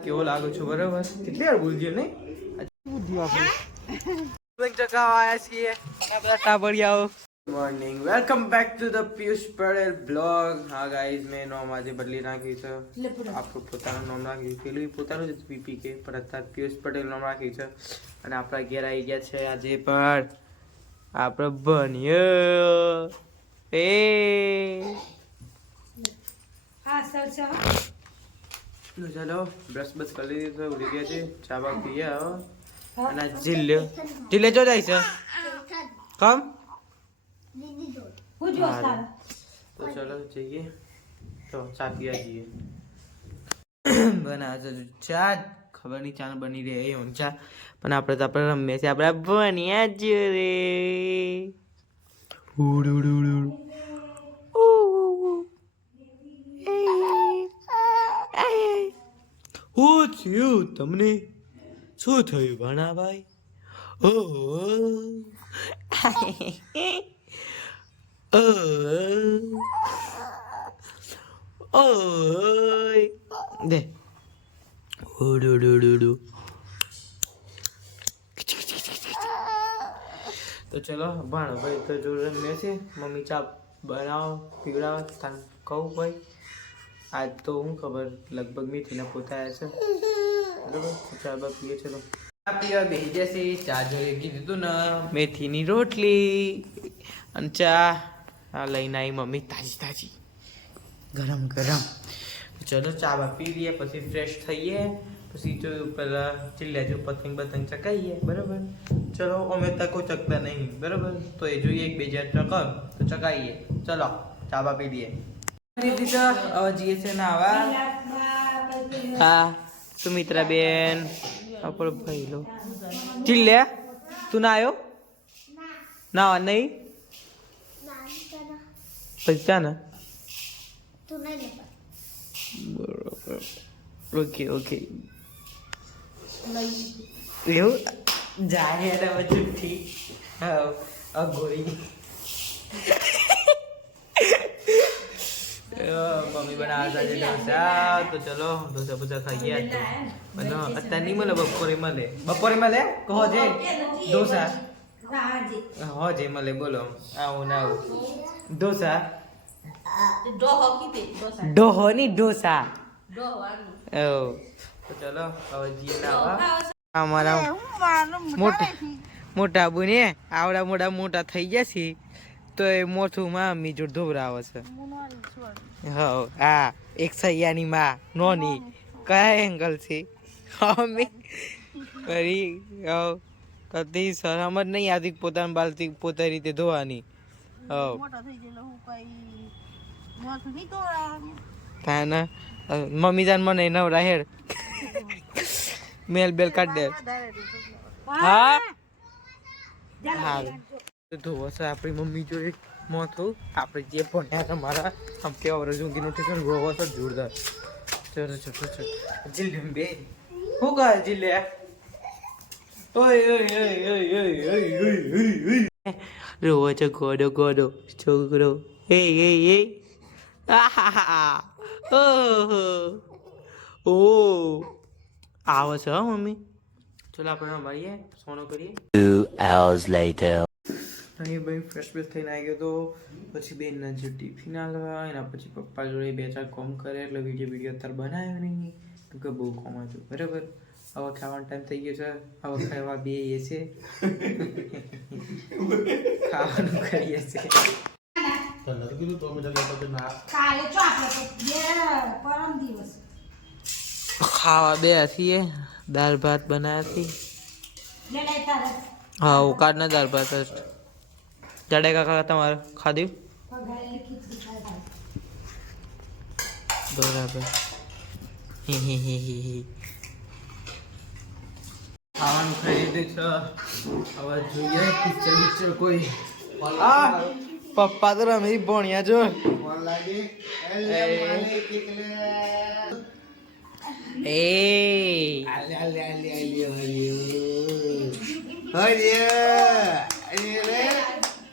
કેવો લાગુ છું બરાબર કેટલી વાર બોલજો નહીં બુદ્ધિ આપણે ચકાવા આવ્યા છીએ આ બધા ટાબડિયાઓ morning welcome back to the Piyush Patel blog હા ગાઈઝ મેં નામ આજે બદલી નાખ્યું છે આપણું પોતાનું નામ નાખ્યું પેલું પોતાનું જ પીપી કે પણ અત્યારે પિયુષ પટેલ નામ નાખ્યું છે અને આપણા ઘેર આવી ગયા છે આજે પણ આપણે બન્યો એ હા સર સર ચલો બ્રશ બસ કરી લીધું છે ઉડી ગયા છે ચા બા પીએ આવો અને જીલ્યો જીલે જો જાય છે કમ તો ચલો જઈએ તો ચા પીવા જઈએ બના ચા ખબર નહીં ચા બની રહે એ ચા પણ આપણે તો આપણે રમીએ છીએ આપણે બન્યા જ રે શું થયું તમને શું થયું ભાણાભાઈ દે તો ચલો ભાણાભાઈ તો જોડે રમીએ છીએ મમ્મી ચા બનાવો પીવડાવો તને કહું ભાઈ આજ તો હું ખબર લગભગ મેથીના પોતા છે બરાબર ચા બા પીએ છે તો ચા પીવા બેસી જશે ચા જોઈએ કીધું હતું ને મેથીની રોટલી અને ચા આ લઈને આવી મમ્મી તાજી તાજી ગરમ ગરમ ચલો ચા બા પી લઈએ પછી ફ્રેશ થઈએ પછી જો પેલા ચીલ્લા જો પતંગ બતંગ ચકાઈએ બરાબર ચલો અમે તકો ચકતા નહીં બરાબર તો એ જોઈએ એક બે હજાર ચકર તો ચકાઈએ ચલો ચા બા પી લઈએ હવે જઈએ છે નાવા હા સુમિત્રા બેન આપણો ભાઈ લો ચીલે તું ના આવ્યો નાવા નહીં પૈસા ને બરોબર ઓકે ઓકે એવું જાય જુઠ્ઠી હા અઘોરી મમ્મી બનાવતા છે ઢોસા તો ચલો ઢોસા પૂછા ખાઈએ બનો અત્યારે નહીં મળે બપોરે મળે કહો જે ઢોસા હો જે મળે બોલો આવું ના આવું ઢોસા ડોહો ની ઢોસા તો ચલો હવે જીએ નાવા અમારા મોટા બુને આવડા મોટા થઈ જશે તો એ મોથુંમાં મીજોડ ધોવરાવે છે હા એક સૈયાની માં નોની કયા એંગલ છે અમે કરી કદી શરમ જ નહીં આવતી પોતાની બાલથી પોતાની રીતે ધોવાની થાય ને મમ્મી જાન મને નવરા હેડ મેલ બેલ કાઢ દે હા હા ધોવો છે આપણી મમ્મી જોડે મોથું આપણે જે ભણ્યા તમારા આમ કેવા રજૂંગી નું ઠીક રોવો છે જોરદાર ચલો ચલો ચલો જીલે બે શું કહે જીલે રોવો છે ગોડો ગોડો છોકરો એ ઓ આવે છે હા મમ્મી ચલો આપણે મળીએ સોનો કરીએ 2 hours later અહીં ભાઈ ફ્રેશ થઈને આવી ગયો તો પછી બેનના જે ટિફિન આલવા એના પછી પપ્પા જોડે બે ચાર કોમ કરે એટલે વિડીયો અત્યારે બનાવ્યો નહીં કે બહુ કોમ હતું બરાબર હવે ખાવાનો ટાઈમ થઈ ગયો છે હવે ખાવા બે છે ખાવાનું કરીએ છે ખાવા બે છીએ દાળ ભાત બનાવ્યા હતી હા ઉકાળના દાળ ભાત જાડે કાકા તમારે ખાધું બરાબર ખાવાનું ખાઈ લીધું છે હવે જોઈએ પિક્ચર કોઈ હા પપ્પા તો રમી ભણ્યા જો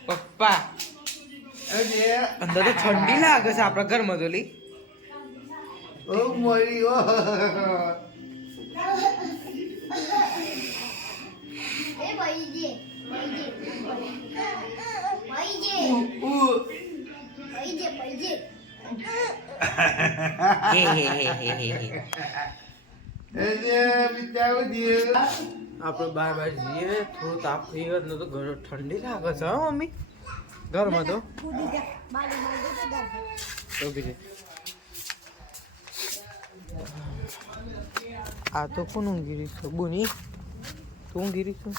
પપ્પા અંદર તો ઠંડી લાગે છે આપણા ઘરમાં તો લી ઓ મોરી ઓ આપણે બાર જઈએ થોડું તાપ થઈ ગયો તો ઘર ઠંડી લાગે છે હા મમ્મી ઘરમાં તો આ તો કોણ ઊંઘી છું બોની તું ઊંઘી છું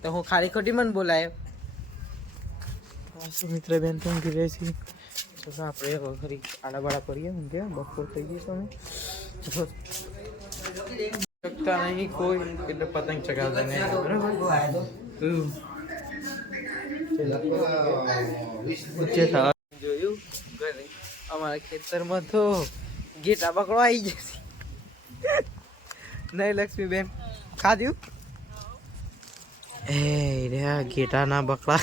તો હું ખાલી ખોટી મને બોલાય સુમિત્ર બેન તો ઊંઘી રહી છે તો આપણે ખરી આડા બાડા કરીએ ઊંઘે બપોર થઈ ગઈ અમે શકતા નહીં કોઈ એટલે પતંગ ચગાવતા નહીં બરાબર જોયું ઘરે અમારા ખેતરમાં તો ગેટા પકડો આવી જશે નહીં લક્ષ્મીબેન ખાધ્યું એ રે ગેટા ના બકડા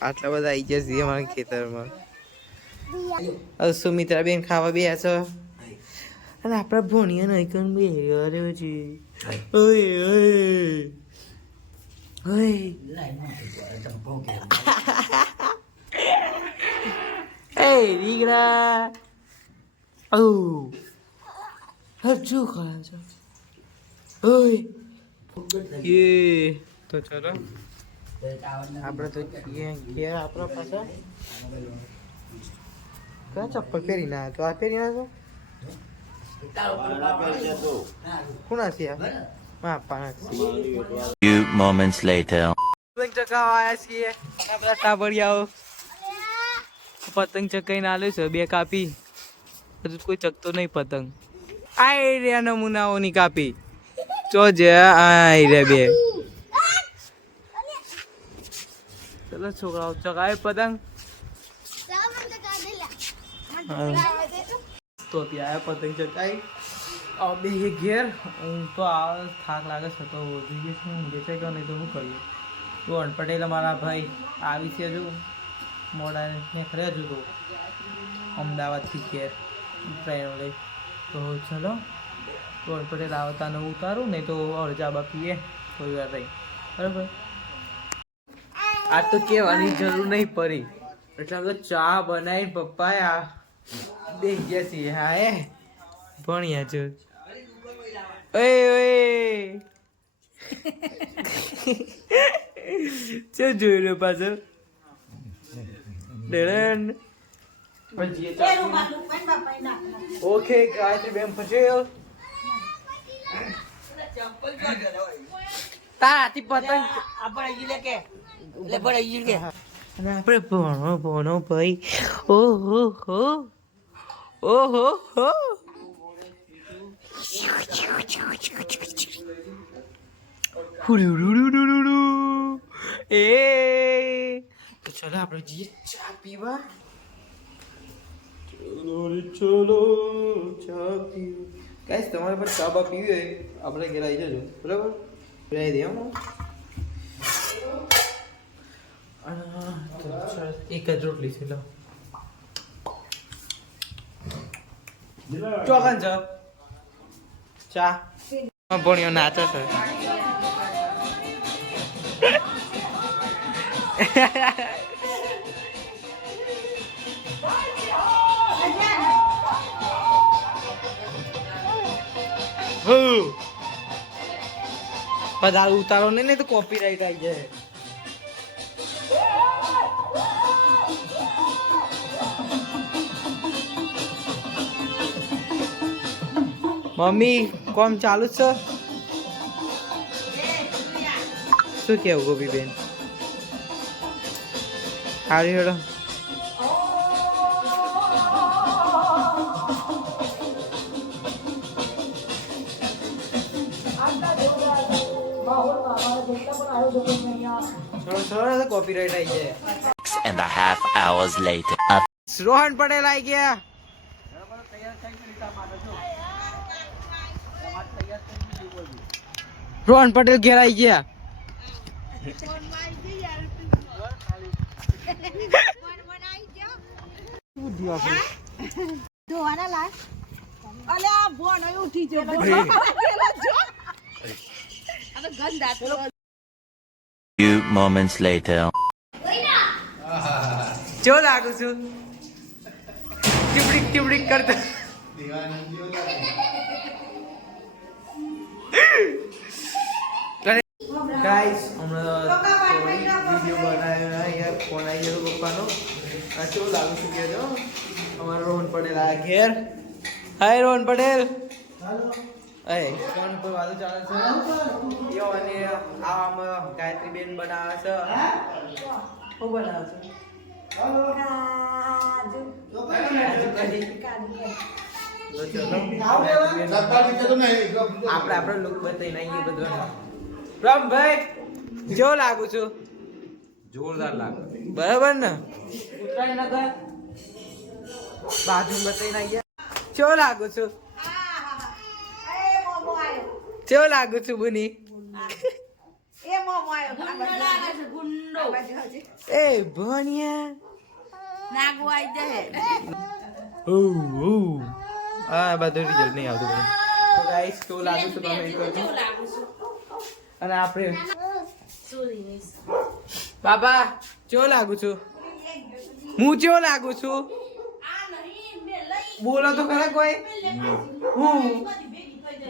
આટલા બધા આવી જશે અમારા ખેતરમાં સુમિત્રા બેન ખાવા બે છો અને આપણા ભણીએ નહીં કણ બે અરે છે એ દીકરા ઓ હજુ ખરા છે ઓય એ તો ચલો આપણે તો ઘેર આપણા પાછા કયા ચપ્પલ પહેરી ના તો આ પહેરી ના છો કોના છે Few moments later. પતંગ ચકાવવા આવ્યા છીએ આપણા ટાબરિયાઓ પતંગ ચકાઈને આલ્યો છે બે કાપી હજુ કોઈ ચકતો નહીં પતંગ આઈ રહ્યા નમૂનાઓની કાપી ચો જે આઈ રે બે ચલો છોકરાઓ ચકાવે પતંગ તો ત્યાં પતંગ ચકાઈ બે ઘેર હું તો આ થાક લાગે છે તો જોઈએ છે ઊંઘે છે કે નહીં તો શું કરીએ રોહન પટેલ અમારા ભાઈ આવી છે હજુ મોડા નીકળે હજુ તો અમદાવાદથી ઘેર ટ્રેન લઈ તો ચલો રોહન પટેલ આવતા ને ઉતારું નહીં તો અડજાબા પીએ કોઈ વાર રહી બરાબર આ તો કહેવાની જરૂર નહીં પડી એટલે તો ચા બનાવીને પપ્પાએ આ બે ગયા છીએ હા એ ભણ્યા છો ઓય ચો જોઈ લો પાછળ ડેરન ઓકે ગાયત્રી બેન પટેલ તારાથી પતંગ આપણે ભણો ભાઈ ઓહો હો ઓહો હો એ તો ચલો આપણે જઈએ ચા પીવા ચલો ચા પીવા ગાઈસ તમારે પણ ચા બા પીવી હોય આપણે ઘેર આવી જજો બરાબર પીરાઈ દે એક જ રોટલી છે લો ચોકન છે ચા ભણ્યો નાચો છે પધાર ઉતારો નહીં તો કોપીરાઈટ આવી જાય મમ્મી કોમ ચાલુ છે શું કેવું ગોપી બેન હારી હેડો કોપીરાઈટ આવી જાય 6.5 hours later. રોહન પટેલ આવી ગયા રોહન પટેલ ઘેર આવી ગયા Few moments later. જો લાગુ છું ટીપડીક કરતા ગાઈસ હમણાં વિડીયો બનાવ્યો યાર ફોન આવી ગયો પપ્પાનો આ કેવું લાગુ છું કે જો અમારો રોહન પટેલ આ ઘેર હાય રોહન પટેલ અય ફોન પર વાતો ચાલે છે યો અને આમાં ગાયત્રી બેન બનાવે છે શું બનાવે છે આપણે લુક બતાવી નાખીએ બધું રામભાઈ જો લાગુ છું જોરદાર લાગે બરાબર ને ઉતરાય નગર બાજુ બતાવી નાખીએ ચો લાગુ છું ચો લાગુ છું બુની એ ભણિયા હા બધું રિઝલ્ટ નહીં આવતું તો ગાઈસ કેવું લાગુ છું તમે કરજો અને આપણે બાબા ચો લાગુ છું હું ચો લાગુ છું બોલો તો ખરા કોઈ હું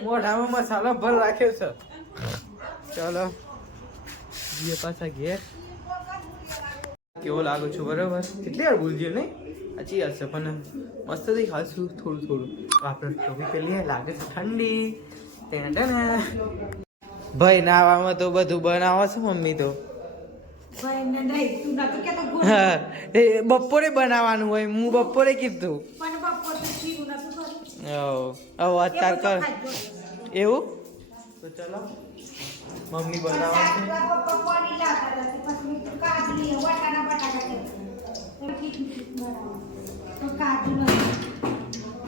મોઢામાં મસાલો ભર રાખ્યો છે ચલો એ પાછા ઘેર કેવો લાગુ છું બરોબર કેટલી વાર બોલજો નહીં સાચી વાત છે પણ મસ્ત દેખાશું થોડું આપણે ટોપી પેલી લાગે છે ઠંડી ભાઈ નાવામાં તો બધું બનાવો છે મમ્મી તો હા એ બપોરે બનાવવાનું હોય હું બપોરે કીધું અત્યારે કર એવું તો ચલો મમ્મી બનાવવાનું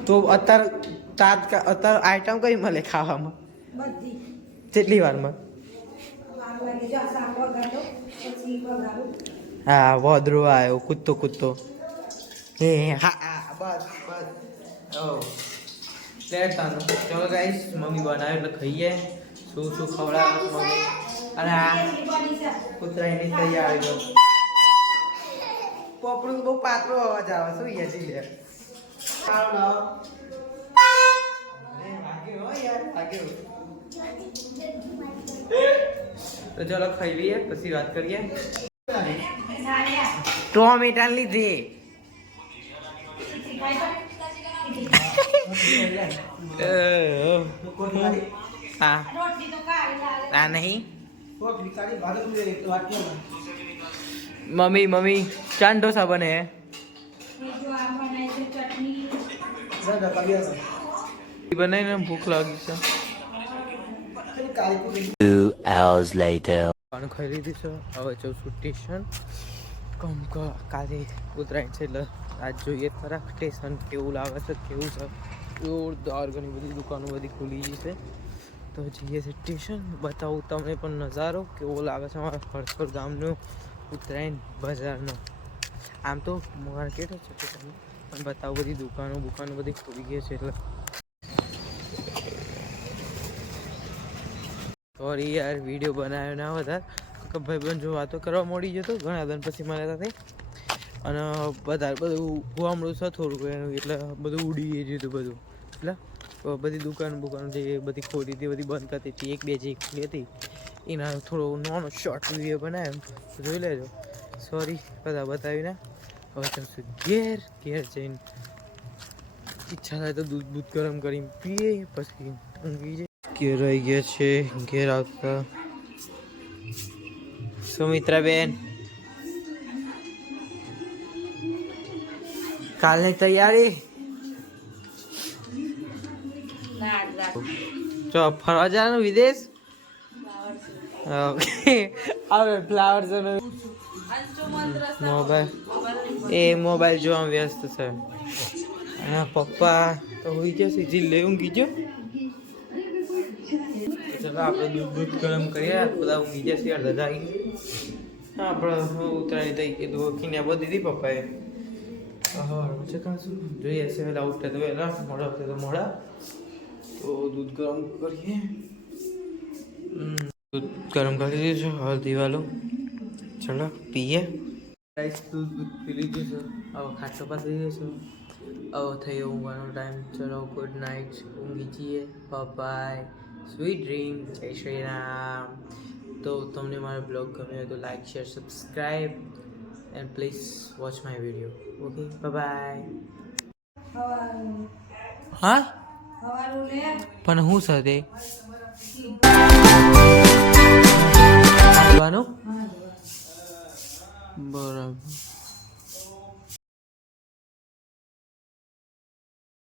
તો અત્યારે આઈટમ કઈ મળે ખાવામાં કેટલી વારમાં હા વોદરો આવ્યો કૂદતો હે હા બસ ચલો ગાઈસ મમ્મી બનાવે એટલે ખાઈએ શું ખવડાવે મમ્મી અને આ કૂતરાની તૈયારી પોપડું બહુ પાતળો અવાજ આવે શું યાજી લે તો ચલો ખાઈ લઈએ પછી વાત કરીએ ટોમેટા લીધે આ નહીં મમ્મી ચાંદ ઢોસા બને બનાવીને ભૂખ લાગી છે 2 hours later. પાણી ખાઈ લીધી છે હવે જઉં છું સ્ટેશન કાલે ઉતરાયણ છે એટલે આજ જોઈએ ખરા સ્ટેશન કેવું લાગે છે કેવું છે જોરદાર ઘણી બધી દુકાનો બધી ખુલી ગઈ છે તો જઈએ છે સ્ટેશન બતાવું તમને પણ નજારો કેવો લાગે છે અમારા હરસોર ગામનો ઉત્તરાયણ બજારનો આમ તો માર્કેટ જ છે તમને પણ બતાવું બધી દુકાનો બધી ખુલી ગઈ છે એટલે સોરી યાર વિડીયો બનાવ્યો ના વધારે ભાઈબંધ જો વાતો કરવા મળી જતો ઘણા દિન પછી મળ્યા હતા અને બધું ગામડું છે થોડુંક એટલે બધું ઉડી ગયું હતું બધું એટલે બધી દુકાન જે બધી ખોલી હતી બધી બંધ કરતી હતી 1-2 જે ખુલી હતી એના થોડો નાનો શોર્ટ વિડીયો બનાવ્યો જોઈ લેજો સોરી બધા બતાવીને હવે ચાલશું ઘેર જઈને ઈચ્છા થાય તો દૂધ ગરમ કરીને પીએ પછી ઊંઘી જાય ઘેર આવી ગયા છે ઘેર આવતા સુમિત્રાબેન કાલની તૈયારી ચો ફરવા જવાનું વિદેશ હવે ફ્લાવર મોબાઈલ જોવા વ્યસ્ત છે અને પપ્પા તો હોઈ ગયા છે જી લે ઊંઘી ગયો ચલો આપણે દૂધ ગરમ કરીએ બધા ઊંઘી જશે અડધા જાગી આપણે ઉતરાણી થઈ કીધું ખીને બધી દીધી પપ્પાએ હા શું જોઈએ છે વહેલા ઉઠે તો વહેલા મોડા ઉઠે તો મોડા તો દૂધ ગરમ કરીએ દૂધ ગરમ કરી દીધું છે હળદી વાળું ચલો પીએ દૂધ પી લીધું છે હવે ખાટલો પાથરી દઈશું. હવે થયો ઊંઘવાનો ટાઈમ. ચલો ગુડ નાઇટ, ઊંઘી જઈએ. બાય, સ્વીટ ડ્રીમ, જય શ્રી રામ. તો તમને મારો બ્લોગ ગમ્યો હોય તો like share subscribe and please watch my video. Okay, bye. હવારું હા હવારું લે પણ હું સાથે હા બરાબર.